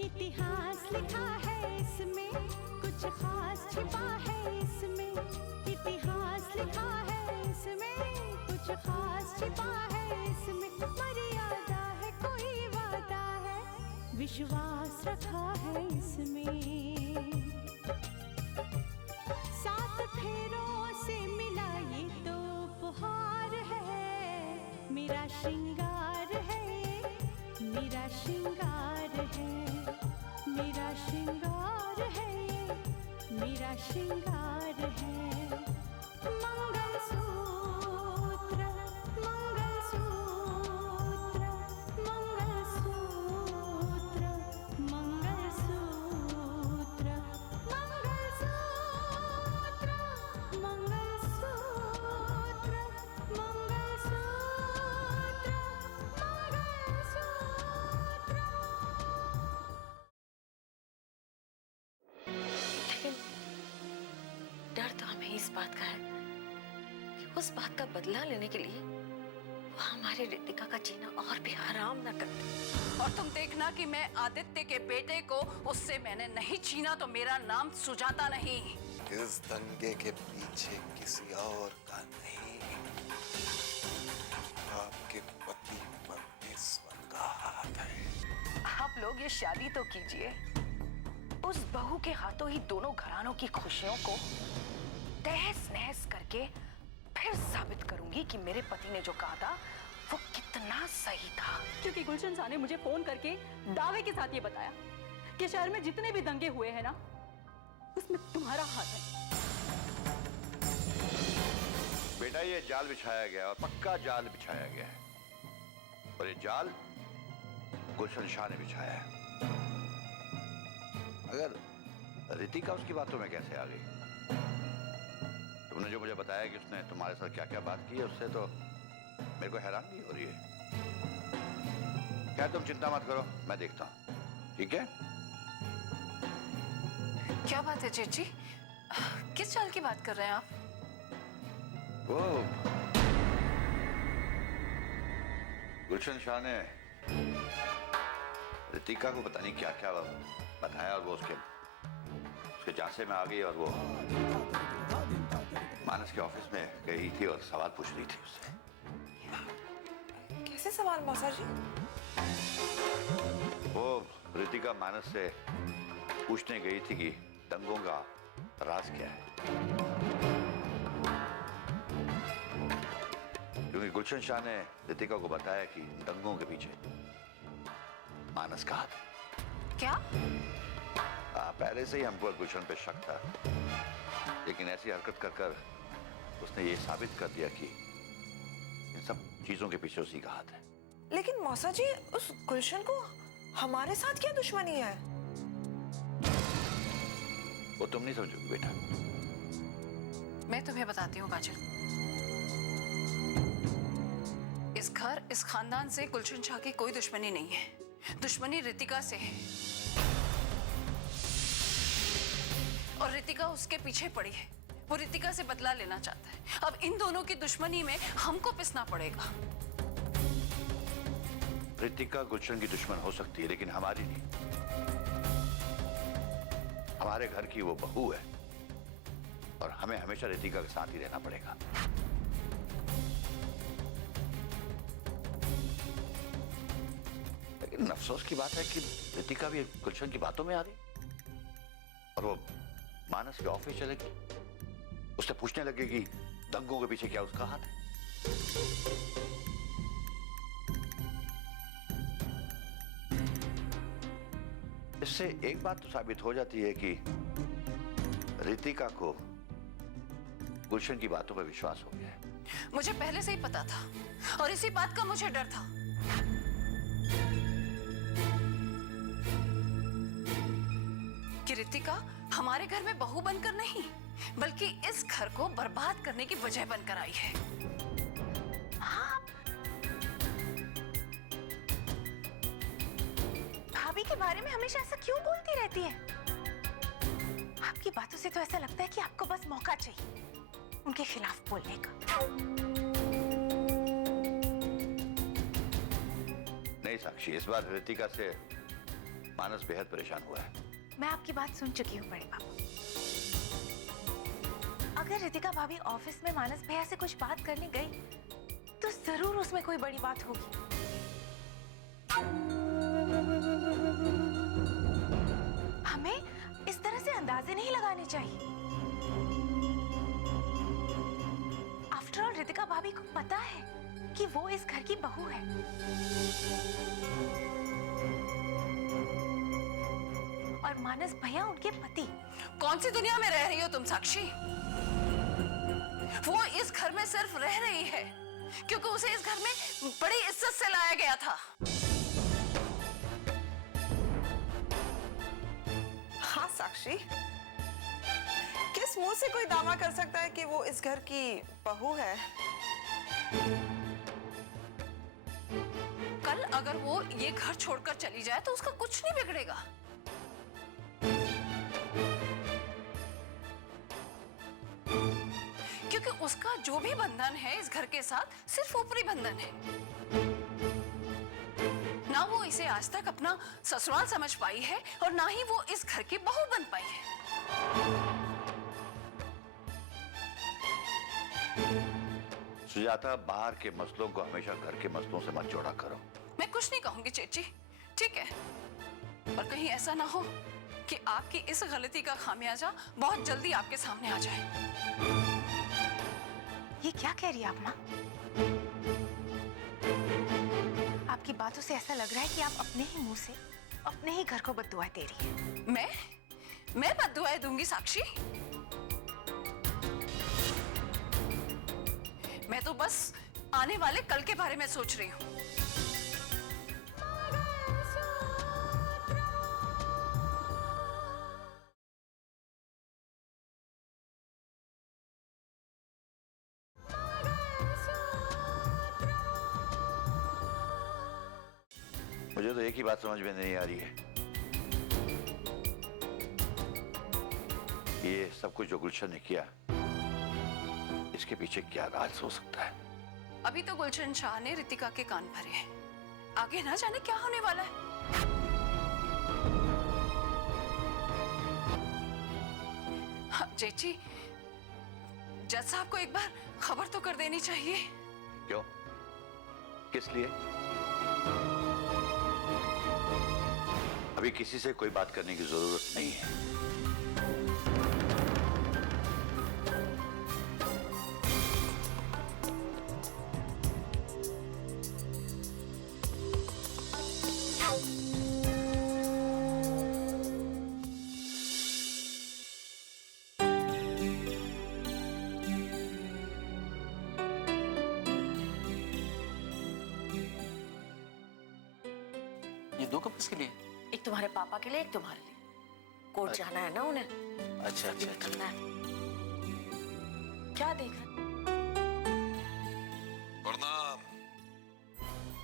इतिहास लिखा है इसमें, कुछ खास छिपा है इसमें। इतिहास लिखा है इसमें, कुछ खास छिपा है इसमें। मर्यादा है, कोई वादा है, विश्वास रखा है इसमें। सात फेरों से मिला ये तो उपहार है, मेरा श्रृंगार है, मेरा श्रृंगार है, मेरा श्रृंगार है, मेरा श्रृंगार है। मंगलसूत्र, मंगलसूत्र, मंगलसूत्र, मंगलसूत्र, मंगलसूत्र, मंगलसूत्र, लेकिन डर तो हमें इस बात का है कि उस बात का बदला लेने के लिए वो हमारी रितिका का जीना और भी हराम न कर दे। और तुम देखना कि मैं आदित्य के बेटे को उससे मैंने नहीं छीना तो मेरा नाम सुजाता नहीं। इस दंगे के पीछे किसी और का नहीं, आपके पति परमेश्वर का हाथ है। आप लोग ये शादी तो कीजिए, उस बहू के हाथों ही दोनों घरानों की खुशियों को तहस नहस करके फिर साबित करूंगी कि मेरे पति ने जो कहा था वो कितना सही था। क्योंकि गुलशन शाह ने मुझे फोन करके दावे के साथ ये बताया कि शहर में जितने भी दंगे हुए हैं ना, उसमें तुम्हारा हाथ है। बेटा ये जाल बिछाया गया और पक्का जाल बिछाया गया है, और ये जाल गुलशन शाह ने बिछाया है। अगर रितिका उसकी बातों में कैसे आ गई? तुमने जो मुझे बताया कि उसने तुम्हारे साथ क्या क्या बात की है, उससे तो मेरे को हैरानगी हो रही है। क्या तुम चिंता मत करो, मैं देखता हूं, ठीक है? क्या बात है चेची, किस चाल की बात कर रहे हैं आप? वो गुलशन शाह ने रितिका को पता नहीं क्या क्या बताया और वो उसके झांसे में आ गई और वो मानस के ऑफिस में गई थी और सवाल पूछ रही थी उससे। कैसे सवाल मौसा जी? वो रितिका मानस से पूछने गई थी कि दंगों का राज क्या है, क्योंकि गुलशन शाह ने रितिका को बताया कि दंगों के पीछे मानस का हाथ है। क्या? पहले से ही हमको गुलशन पे शक था, लेकिन ऐसी हरकत कर कर उसने ये साबित कर दिया कि इन सब चीजों के पीछे उसी का हाथ है। लेकिन मौसा जी, उस गुलशन को हमारे साथ क्या दुश्मनी है? वो तुम नहीं समझोगी बेटा। मैं तुम्हें बताती हूँ काजल, इस घर इस खानदान से गुलशन शाह की कोई दुश्मनी नहीं है, दुश्मनी रितिका से है। और रितिका उसके पीछे पड़ी है, वो रितिका से बदला लेना चाहता है। अब इन दोनों की दुश्मनी में हमको पिसना पड़ेगा। रितिका गुलशन की दुश्मन हो सकती है, लेकिन हमारी नहीं। हमारे घर की वो बहू है और हमें हमेशा रितिका के साथ ही रहना पड़ेगा। लेकिन अफसोस की बात है कि रितिका भी गुलशन की बातों में आ गई और वो मानस के ऑफिस चलेगी, उससे पूछने लगेगी दंगों के पीछे क्या उसका हाथ है। इससे एक बात तो साबित हो जाती है कि रितिका को गुलशन की बातों पर विश्वास हो गया है। मुझे पहले से ही पता था और इसी बात का मुझे डर था। कि रितिका हमारे घर में बहू बनकर नहीं, बल्कि इस घर को बर्बाद करने की वजह बनकर आई है। हाँ, भाभी के बारे में हमेशा ऐसा क्यों बोलती रहती है? आपकी बातों से तो ऐसा लगता है कि आपको बस मौका चाहिए उनके खिलाफ बोलने का। नहीं साक्षी, इस बार रितिका से मानस बेहद परेशान हुआ है। मैं आपकी बात सुन चुकी हूँ बड़े बाबू। अगर रितिका भाभी ऑफिस में मानस भैया से कुछ बात करने गई तो जरूर उसमें कोई बड़ी बात होगी। हमें इस तरह से अंदाजे नहीं लगाने चाहिए। आफ्टर ऑल रितिका भाभी को पता है कि वो इस घर की बहू है। और मानस भैया उनके पति। कौन सी दुनिया में रह रही हो तुम साक्षी? वो इस घर में सिर्फ रह रही है क्योंकि उसे इस घर में बड़ी इज्जत से लाया गया था। हाँ साक्षी, किस मुंह से कोई दावा कर सकता है कि वो इस घर की बहू है? कल अगर वो ये घर छोड़कर चली जाए तो उसका कुछ नहीं बिगड़ेगा। क्योंकि उसका जो भी बंधन है इस घर के साथ सिर्फ ऊपरी बंधन है। ना वो इसे आज तक अपना ससुराल समझ पाई है और ना ही वो इस घर की बहू बन पाई है। सुजाता, बाहर के मसलों को हमेशा घर के मसलों से मत जोड़ा करो। मैं कुछ नहीं कहूंगी चेची, ठीक है? और कहीं ऐसा ना हो कि आपकी इस गलती का खामियाजा बहुत जल्दी आपके सामने आ जाए। ये क्या कह रही है आप माँ? आपकी बातों से ऐसा लग रहा है कि आप अपने ही मुंह से अपने ही घर को बद्दुआएं दे रही हैं। मैं बद्दुआएं दूंगी साक्षी? मैं तो बस आने वाले कल के बारे में सोच रही हूँ। मुझे तो एक ही बात समझ में नहीं आ रही है, ये सब कुछ जो गुलशन ने किया, इसके पीछे क्या राज हो सकता है? अभी तो गुलशन शाह ने रितिका के कान भरे हैं, आगे ना जाने क्या होने वाला है। हाँ, जेठी, जज साहब को एक बार खबर तो कर देनी चाहिए। क्यों? किस लिए? अभी किसी से कोई बात करने की जरूरत नहीं है। ये 2 कप किसके लिए? एक तुम्हारे पापा के लिए, एक तुम्हारे लिए। कोर्ट जाना है ना उन्हें। अच्छा अच्छा करना है। क्या देख रहे? प्रणाम।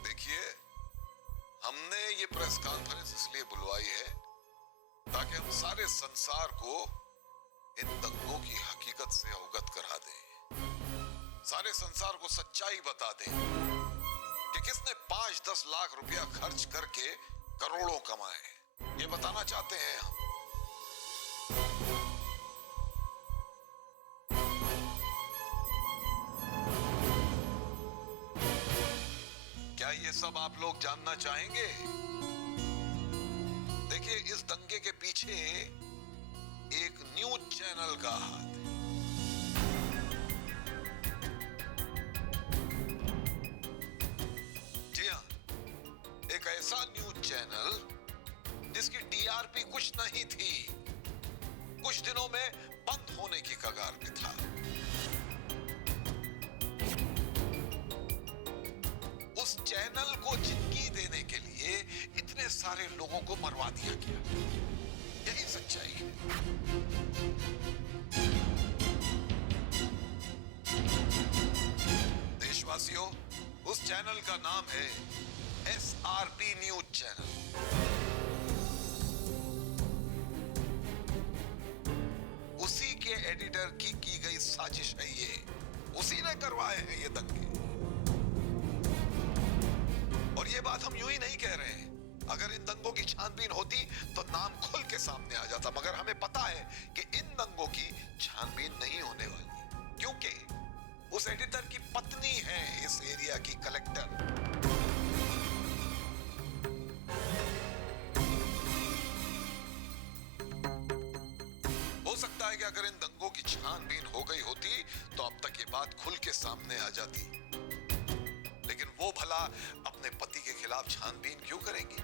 देखिए, हमने ये प्रेस कॉन्फ्रेंस इसलिए बुलवाई है ताकि हम सारे संसार को इन दंगों की हकीकत से अवगत करा दें, सारे संसार को सच्चाई बता दें कि किसने 5-10 लाख रुपया खर्च करके करोड़ों कमाए। ये बताना चाहते हैं हम। क्या ये सब आप लोग जानना चाहेंगे? देखिए, इस दंगे के पीछे एक न्यूज चैनल का हाथ है। जी हाँ, एक ऐसा न्यूज चैनल जिसकी टीआरपी कुछ नहीं थी, कुछ दिनों में बंद होने की कगार पे था। उस चैनल को जिंदगी देने के लिए इतने सारे लोगों को मरवा दिया गया। यही सच्चाई है। देशवासियों, उस चैनल का नाम है SRP न्यूज चैनल। उसी के एडिटर की गई साजिश है ये। उसी ने करवाए हैं ये दंगे। और ये बात हम यूं ही नहीं कह रहे हैं, अगर इन दंगों की छानबीन होती तो नाम खुल के सामने आ जाता, मगर हमें पता है कि इन दंगों की छानबीन नहीं होने वाली, क्योंकि उस एडिटर की पत्नी है इस एरिया की कलेक्टर। हो सकता है कि अगर इन दंगों की छानबीन हो गई होती तो अब तक ये बात खुल के सामने आ जाती, लेकिन वो भला अपने पति के खिलाफ छानबीन क्यों करेंगी?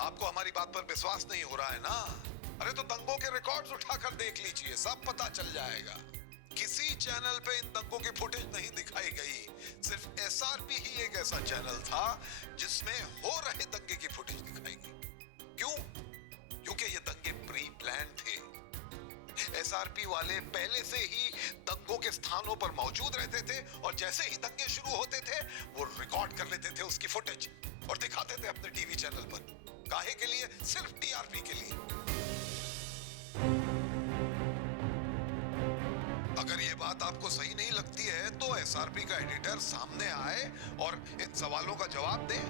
आपको हमारी बात पर विश्वास नहीं हो रहा है ना? अरे तो दंगों के रिकॉर्ड्स उठाकर देख लीजिए, सब पता चल जाएगा। किसी चैनल पे इन दंगों की फुटेज नहीं दिखाई गई, सिर्फ एसआरपी ही एक ऐसा चैनल था जिसमें हो रहे दंगे की फुटेज दिखाई गई। क्यों? क्योंकि ये दंगे प्री प्लान थे। एसआरपी वाले पहले से ही दंगों के स्थानों पर मौजूद रहते थे और जैसे ही दंगे शुरू होते थे वो रिकॉर्ड कर लेते थे उसकी फुटेज और दिखाते थे अपने टीवी चैनल पर। काहे के लिए? सिर्फ टीआरपी के लिए। अगर ये बात आपको सही नहीं लगती है तो एसआरपी का एडिटर सामने आए और इन सवालों का जवाब दे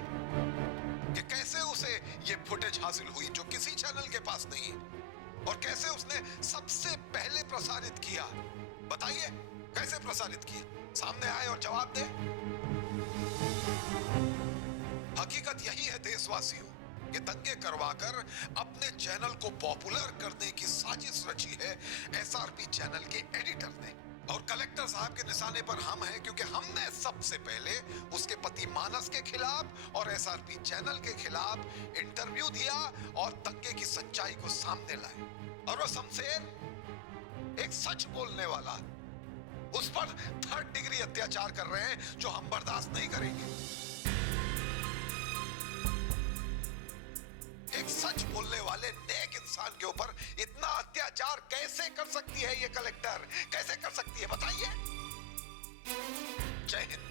कि कैसे उसे ये फुटेज हासिल हुई जो किसी चैनल के पास नहीं, और कैसे उसने सबसे पहले प्रसारित किया। बताइए कैसे प्रसारित किया? सामने आए और जवाब दे। हकीकत यही है देशवासियों कि दंगे करवाकर अपने चैनल को पॉपुलर करने की साजिश रची है एसआरपी चैनल के एडिटर ने, और कलेक्टर साहब के निशाने पर हम हैं क्योंकि हमने सबसे पहले उसके पति मानस के खिलाफ और एसआरपी चैनल के खिलाफ इंटरव्यू दिया और दंगे की सच्चाई को सामने लाए। और वो शमशेर एक सच बोलने वाला, उस पर 3rd डिग्री अत्याचार कर रहे हैं जो हम बर्दाश्त नहीं करेंगे। एक सच बोलने वाले नेक इंसान के ऊपर इतना अत्याचार कैसे कर सकती है ये कलेक्टर? कैसे कर सकती है बताइए? जय हिंद।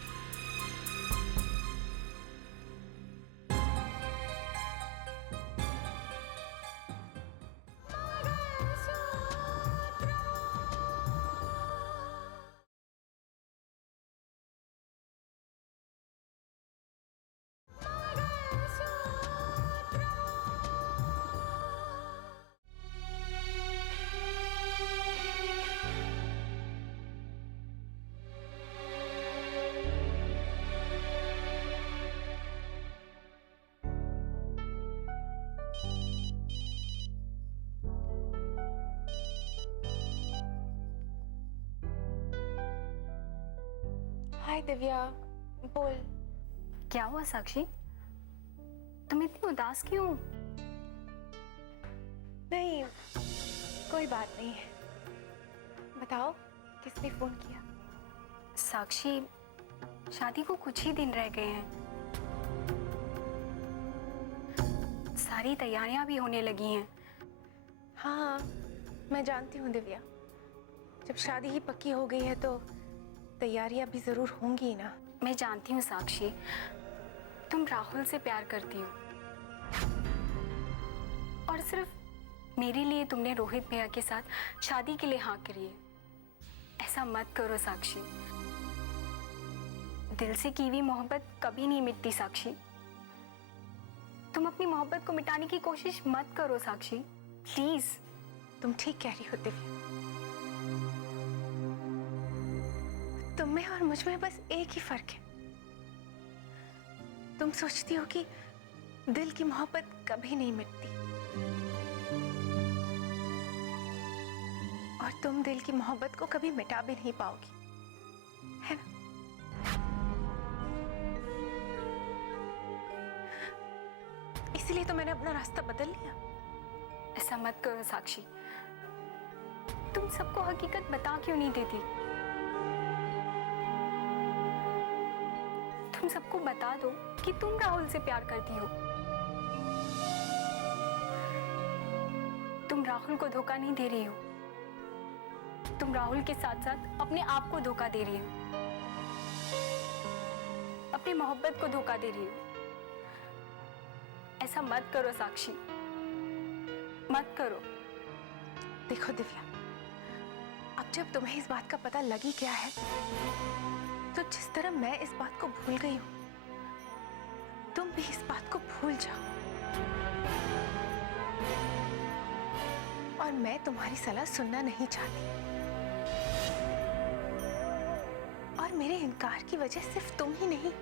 हाय दिव्या, बोल। क्या हुआ साक्षी? तुम इतनी उदास क्यों? नहीं, कोई बात नहीं है। बताओ, किसने फोन किया? साक्षी, शादी को कुछ ही दिन रह गए हैं, सारी तैयारियां भी होने लगी हैं। हाँ, मैं जानती हूँ दिव्या, जब शादी ही पक्की हो गई है तो तैयारियां भी जरूर होंगी ना। मैं जानती हूँ साक्षी, तुम राहुल से प्यार करती हो और सिर्फ मेरे लिए तुमने रोहित भैया के साथ शादी के लिए हाँ करी है। ऐसा मत करो साक्षी, दिल से की हुई मोहब्बत कभी नहीं मिटती साक्षी। तुम अपनी मोहब्बत को मिटाने की कोशिश मत करो साक्षी, प्लीज। तुम ठीक कह रही हो दिव्या, तुम में और मुझ में बस एक ही फर्क है। तुम सोचती हो कि दिल की मोहब्बत कभी नहीं मिटती, और तुम दिल की मोहब्बत को कभी मिटा भी नहीं पाओगी, है ना? इसीलिए तो मैंने अपना रास्ता बदल लिया। ऐसा मत करो साक्षी, तुम सबको हकीकत बता क्यों नहीं देती? तुम सबको बता दो कि तुम राहुल से प्यार करती हो। तुम राहुल को धोखा नहीं दे रही हो, तुम राहुल के साथ साथ अपने आप को धोखा दे रही हो, अपनी मोहब्बत को धोखा दे रही हो। ऐसा मत करो साक्षी, मत करो। देखो दिव्या, अब जब तुम्हें इस बात का पता लगी क्या है, तो जिस तरह मैं इस बात को भूल गई हूं, तुम भी इस बात को भूल जाओ। और मैं तुम्हारी सलाह सुनना नहीं चाहती। और मेरे इनकार की वजह सिर्फ तुम ही नहीं,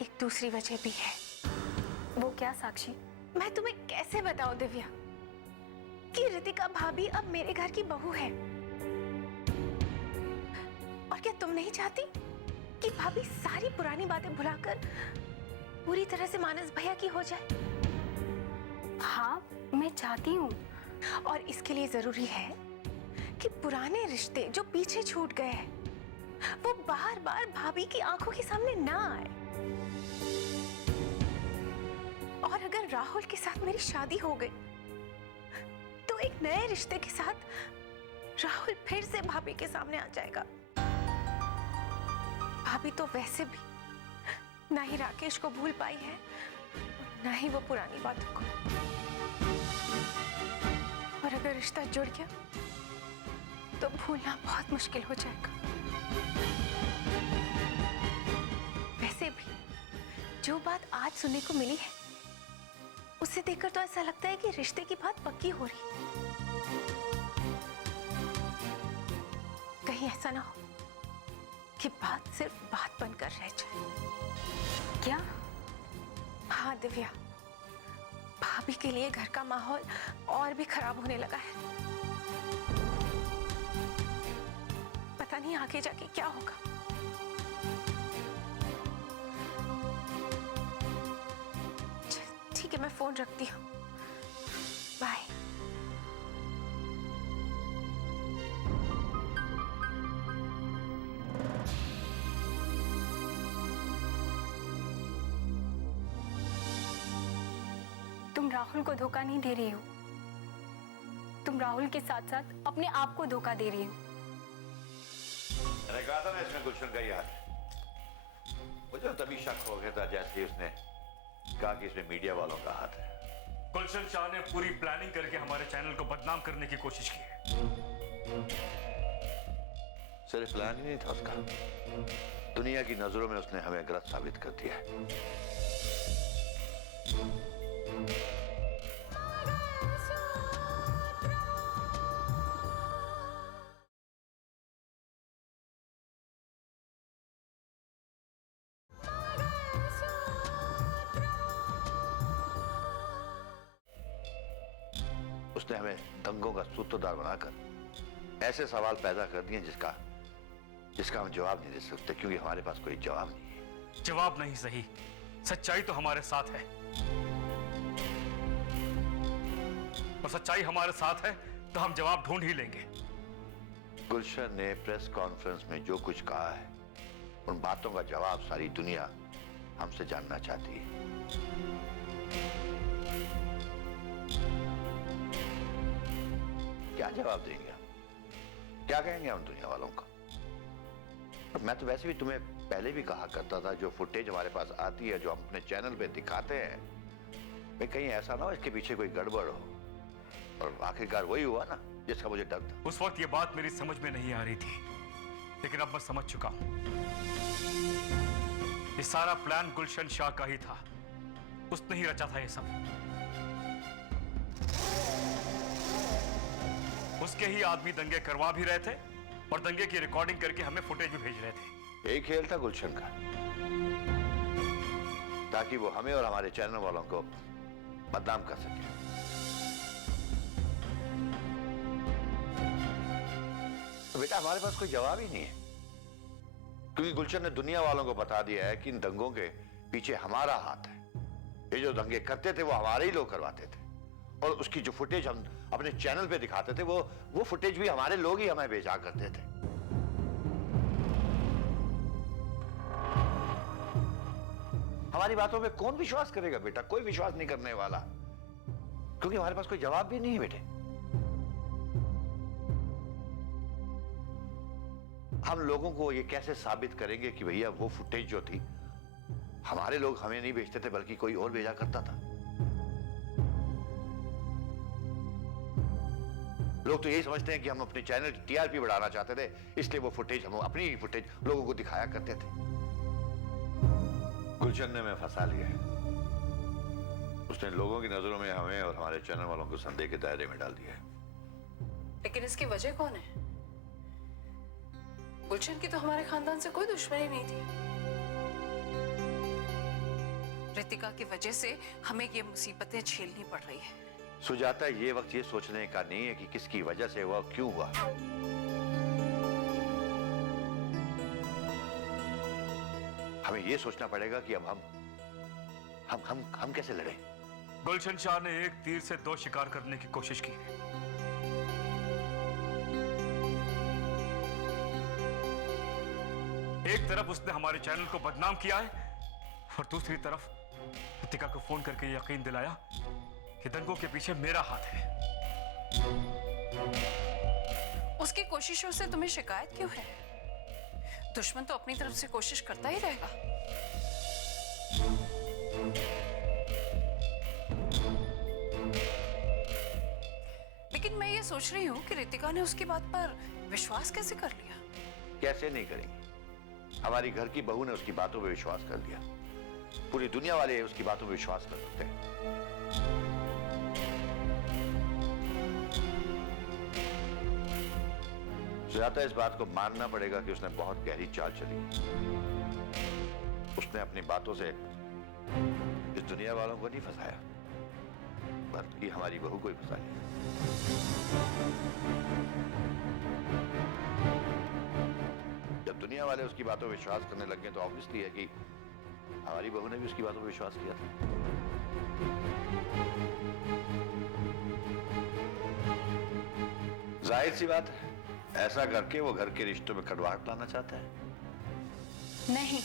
एक दूसरी वजह भी है। वो क्या साक्षी? मैं तुम्हें कैसे बताऊं दिव्या कि रितिका भाभी अब मेरे घर की बहू है। और क्या तुम नहीं चाहती कि भाभी सारी पुरानी बातें भुलाकर पूरी तरह से मानस भैया की हो जाए? हाँ, मैं चाहती हूँ। और इसके लिए जरूरी है कि पुराने रिश्ते जो पीछे छूट गए हैं वो बार बार भाभी की आंखों के सामने ना आए। और अगर राहुल के साथ मेरी शादी हो गई तो एक नए रिश्ते के साथ राहुल फिर से भाभी के सामने आ जाएगा। भाभी तो वैसे भी ना ही राकेश को भूल पाई है, ना ही वो पुरानी बातों को। और अगर रिश्ता जुड़ गया तो भूलना बहुत मुश्किल हो जाएगा। वैसे भी जो बात आज सुनने को मिली है उसे देखकर तो ऐसा लगता है कि रिश्ते की बात पक्की हो रही है। कहीं ऐसा ना हो कि बात सिर्फ बात बनकर रह जाए। क्या? हाँ दिव्या, भाभी के लिए घर का माहौल और भी खराब होने लगा है। पता नहीं आगे जाके क्या होगा। ठीक है, मैं फोन रखती हूँ। बाय। तुम राहुल को धोखा नहीं दे रही हो, तुम राहुल के साथ साथ अपने आप को धोखा दे रही हो। मैंने कहा था ना इसमें गुलशन का ही हाथ है। मुझे तभी शक हो गया था जैसे ही उसने कहा कि इसमें मीडिया वालों का हाथ है। गुलशन शाह ने पूरी प्लानिंग करके हमारे चैनल को बदनाम करने की कोशिश की है। सिर्फ प्लान ही नहीं था उसका, दुनिया की नजरों में उसने हमें गलत साबित कर दिया है। उसने हमें दंगों का सूत्रधार बनाकर ऐसे सवाल पैदा कर दिए जिसका हम जवाब नहीं दे सकते, क्योंकि हमारे पास कोई जवाब नहीं है। जवाब नहीं सही, सच्चाई तो हमारे साथ है। और सच्चाई हमारे साथ है तो हम जवाब ढूंढ ही लेंगे। गुलशन ने प्रेस कॉन्फ्रेंस में जो कुछ कहा है उन बातों का जवाब सारी दुनिया हमसे जानना चाहती है। क्या जवाब देंगे हम? क्या कहेंगे हम दुनिया वालों को? और मैं तो वैसे भी तुम्हें पहले भी कहा करता था, जो फुटेज हमारे पास आती है, जो हम अपने चैनल पे दिखाते हैं, भाई कहीं ऐसा ना हो इसके पीछे कोई गड़बड़ हो। और आखिरकार वही हुआ ना जिसका मुझे डर था। उस वक्त ये बात मेरी समझ में नहीं आ रही थी, लेकिन अब मैं समझ चुका हूं। ये सारा प्लान गुलशन शाह का ही था, उसने ही रचा था ये सब। उसके ही आदमी दंगे करवा भी रहे थे और दंगे की रिकॉर्डिंग करके हमें फुटेज भी भेज रहे थे। यही खेल था गुलशन का, ताकि वो हमें और हमारे चैनल वालों को बदनाम कर सके। तो बेटा हमारे पास कोई जवाब ही नहीं है, क्योंकि गुलशन ने दुनिया वालों को बता दिया है कि इन दंगों के पीछे हमारा हाथ है। ये जो दंगे करते थे वो हमारे ही लोग करवाते थे, और उसकी जो फुटेज हम अपने चैनल पे दिखाते थे वो फुटेज भी हमारे लोग ही हमें भेजा करते थे। हमारी बातों पे कौन विश्वास करेगा बेटा? कोई विश्वास नहीं करने वाला, क्योंकि हमारे पास कोई जवाब भी नहीं है बेटे। हम लोगों को ये कैसे साबित करेंगे कि भैया वो फुटेज जो थी हमारे लोग हमें नहीं भेजते थे बल्कि कोई और भेजा करता था? लोग तो यही समझते हैं कि हम अपने चैनल की टीआरपी बढ़ाना चाहते थे, इसलिए वो फुटेज हम अपनी ही फुटेज लोगों को दिखाया करते थे। गुलशन ने मैं फंसा लिया है, उसने लोगों की नजरों में हमें और हमारे चैनल वालों को संदेह के दायरे में डाल दिया है। लेकिन इसकी वजह कौन है? गुलशन की तो हमारे खानदान से कोई दुश्मनी नहीं थी। रितिका की वजह से हमें ये मुसीबतें झेलनी पड़ रही है। सुजाता, ये वक्त ये सोचने का नहीं है कि किसकी वजह से हुआ, क्यों हुआ। हमें ये सोचना पड़ेगा कि अब हम कैसे लड़ें। गुलशन शाह ने एक तीर से दो शिकार करने की कोशिश की। एक तरफ उसने हमारे चैनल को बदनाम किया है और दूसरी तरफ रितिका को फोन करके यकीन दिलाया कि दंगों के पीछे मेरा हाथ है। उसकी कोशिशों से तुम्हें शिकायत क्यों है? दुश्मन तो अपनी तरफ से कोशिश करता ही रहेगा। लेकिन मैं ये सोच रही हूँ कि रितिका ने उसकी बात पर विश्वास कैसे कर लिया? कैसे नहीं करेंगे? हमारी घर की बहू ने उसकी बातों पे विश्वास कर लिया। पूरी दुनिया वाले उसकी बातों पे विश्वास कर सकते हैं। सुजाता, इस बात को मानना पड़ेगा कि उसने बहुत गहरी चाल चली। उसने अपनी बातों से इस दुनिया वालों को नहीं फंसाया, बल्कि हमारी बहू को ही फंसा लिया। जब दुनिया वाले उसकी बातों पर विश्वास करने लगे तो ऑब्वियसली है कि हमारी बहू ने भी उसकी बातों पर विश्वास किया था। जाहिर सी बात है, ऐसा करके वो घर के रिश्तों में कड़वाहट लाना चाहता है। नहीं,